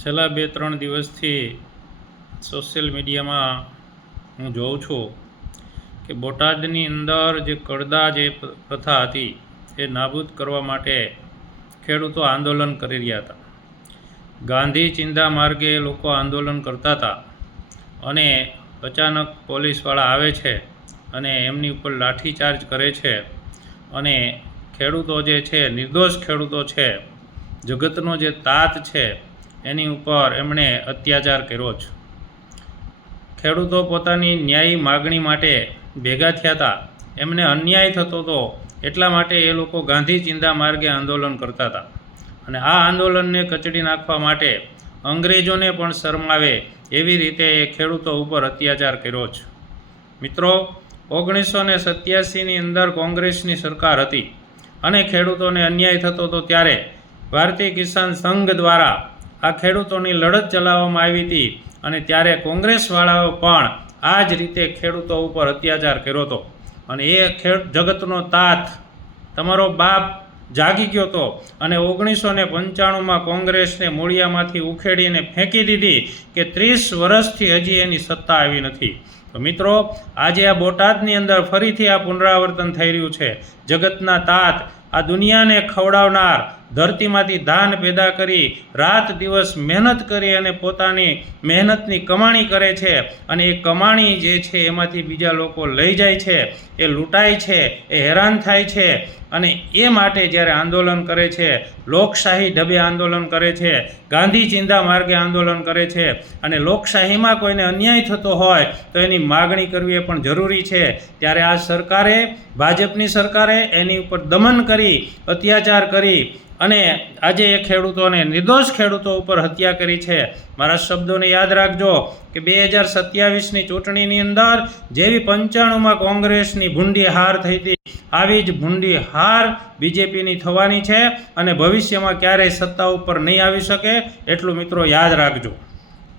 છેલ્લા 2-3 દિવસથી સોશિયલ મીડિયામાં હું જોઉં છું કે બોટાદની અંદર જે કડદા જે પ્રથા હતી એ નાબૂદ કરવા માટે ખેડૂતો આંદોલન કરી રહ્યા હતા. ગાંધી ચિંધા માર્ગે લોકો આંદોલન કરતા હતા અને અચાનક પોલીસવાળા આવે છે અને એમની ઉપર લાઠીચાર્જ કરે છે અને ખેડૂતો જે છે, નિર્દોષ ખેડૂતો છે, જગતનો જે તાત છે એની ઉપર એમણે અત્યાચાર કર્યો છે. ખેડૂતો પોતાની ન્યાયી માગણી માટે ભેગા થયા હતા. એમને અન્યાય થતો હતો એટલા માટે એ લોકો ગાંધી ચિંધા માર્ગે આંદોલન કરતા હતા અને આ આંદોલનને કચડી નાખવા માટે અંગ્રેજોને પણ શરમાવે એવી રીતે એ ખેડૂતો ઉપર અત્યાચાર કર્યો છે. મિત્રો, 1987ની અંદર કોંગ્રેસની સરકાર હતી અને ખેડૂતોને અન્યાય થતો હતો ત્યારે ભારતીય કિસાન સંઘ દ્વારા આ ખેડૂતોની લડત ચલાવવામાં આવી હતી અને ત્યારે કોંગ્રેસવાળાઓ પણ આ જ રીતે ખેડૂતો ઉપર અત્યાચાર કર્યો હતો અને એ જગતનો તાત તમારો બાપ જાગી ગયો હતો અને 1995માં કોંગ્રેસને મૂળિયામાંથી ઉખેડીને ફેંકી દીધી કે 30 વર્ષથી હજી એની સત્તા આવી નથી. તો મિત્રો, આજે આ બોટાદની અંદર ફરીથી આ પુનરાવર્તન થઈ રહ્યું છે. જગતના તાત, આ દુનિયાને ખવડાવનાર, ધરતીમાંથી ધાન પેદા કરી રાત દિવસ મહેનત કરી અને પોતાની મહેનતની કમાણી કરે છે અને એ કમાણી જે છે એમાંથી બીજા લોકો લઈ જાય છે, એ લૂંટાય છે, એ હેરાન થાય છે અને એ માટે જ્યારે આંદોલન કરે છે, લોકશાહી ઢબે આંદોલન કરે છે, ગાંધી ચિંધા માર્ગે આંદોલન કરે છે અને લોકશાહીમાં કોઈને અન્યાય થતો હોય તો એની માગણી કરવી એ પણ જરૂરી છે. ત્યારે આ સરકારે, ભાજપની સરકારે એની ઉપર દમન કરી, અત્યાચાર કરી અને આજે એ ખેડૂતોને, નિર્દોષ ખેડૂતો ઉપર હત્યા કરી છે. મારા શબ્દોને યાદ રાખજો કે 2027ની ચૂંટણીની અંદર જેવી 95માં કોંગ્રેસની ભૂંડી હાર થઈ હતી, આવી જ ભૂંડી હાર બીજેપીની થવાની છે અને ભવિષ્યમાં ક્યારેય સત્તા ઉપર નહીં આવી શકે, એટલું મિત્રો યાદ રાખજો.